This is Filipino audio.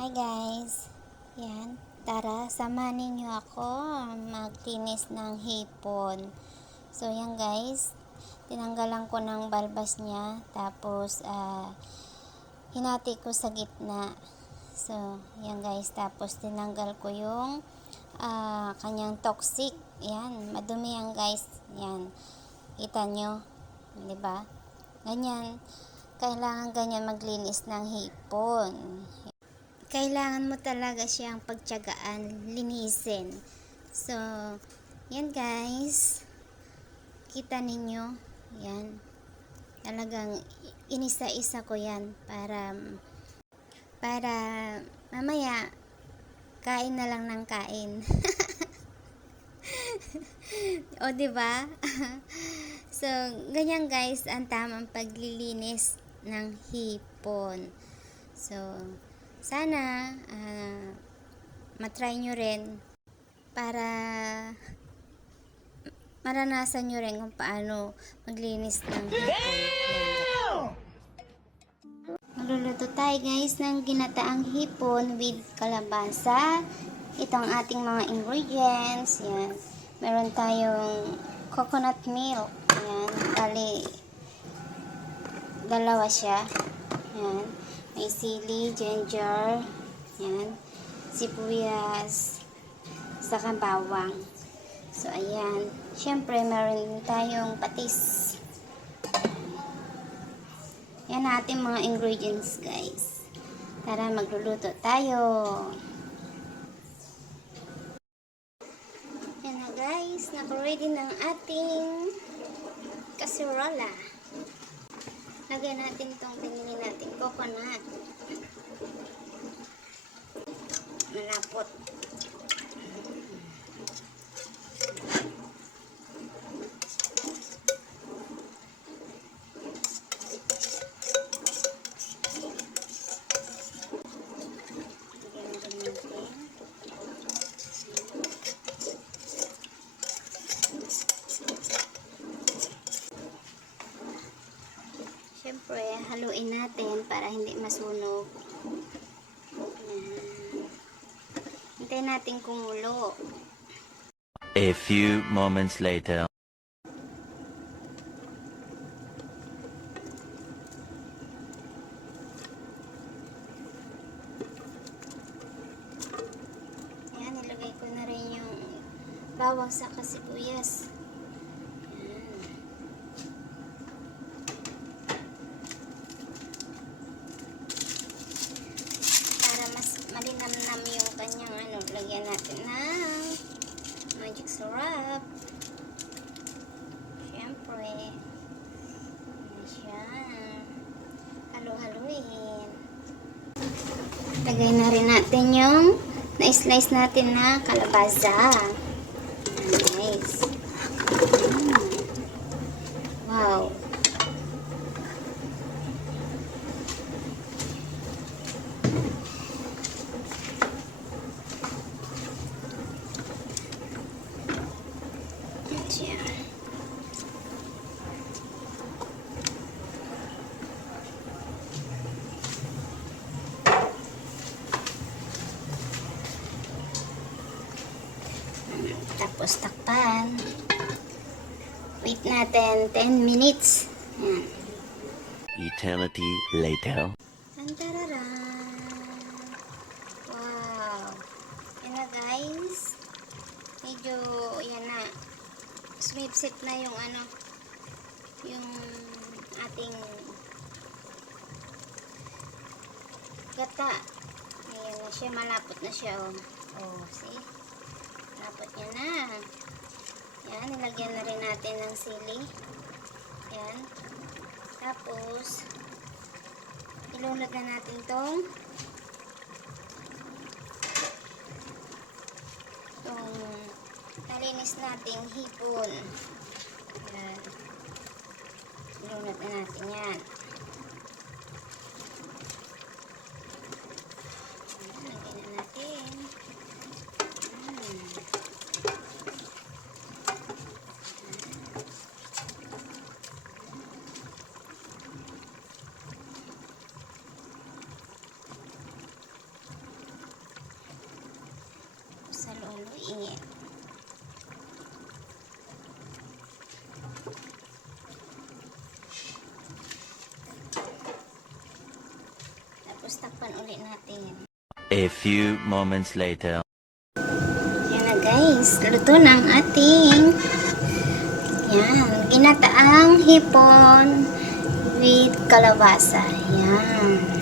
Hi guys. Yan. Tara, samahan ninyo ako magtinis ng hipon. So yan guys. Tinanggalan ko ng balbas niya. Tapos, ah, hinati ko sa gitna. So, yan guys. Tapos, tinanggal ko yung ah, kanyang toxic. Yan. Madumi yan guys. Yan. Kita nyo. Ba? Ganyan. Kailangan ganyan maglinis ng hipon kailangan mo talaga siyang pagtyagaan, linisin. So, yan guys. Kita ninyo. Yan. Talagang inisa-isa ko yan para para mamaya kain na lang ng kain. o, di ba? so, ganyan guys ang tamang paglilinis ng hipon. So, sana ah, matry nyo rin para maranasan nyo rin kung paano maglinis ng hipon. Magluluto tayo guys ng ginataang hipon with kalabasa. Ito ang ating mga ingredients. Yan. Meron tayong coconut milk. Yan. Bali, dalawa siya. Yan. May sili, ginger, yan, sibuyas, saka bawang. So, ayan. Siyempre, meron tayong patis. Yan ang ating mga ingredients, guys. Tara, magluluto tayo. Yan na, guys. Naka-ready ng ating kasirola. Lagyan natin itong binili natin coconut. Malapot. Lagyan Siyempre, haluin natin para hindi masunog. Hintayin natin kumulo. A few moments later. Ayan, nilagay ko na rin yung bawang sa kasibuyas. Ayan. Para mas malinamnam yung kanyang ano, lagyan natin ng magic syrup. Siyempre. Ayan siya. Halo-haluin. Lagay na rin natin yung na-slice natin na kalabasa. Nice. Mm. Wow. Tapos takpan. Wait natin 10 minutes. Yan. Eternity later. Tantararan. Wow. Yan na guys. Medyo, yan na. Sumipsip na yung ano, yung ating gata. Ayan na siya. Malapot na siya. Oh, oh see? Malapot niya na. Yan. Nilagyan na rin natin ng sili. Yan. Tapos, ilunod na natin tong tong nalinis nating hipon. Yan. Ilunod na natin. Yan, lagyan na natin. Hmm. Ingi. Tapos takpan ulit natin. A few moments later. Yan na guys, luto ng ating yan, ginataang hipon with kalabasa. Yan.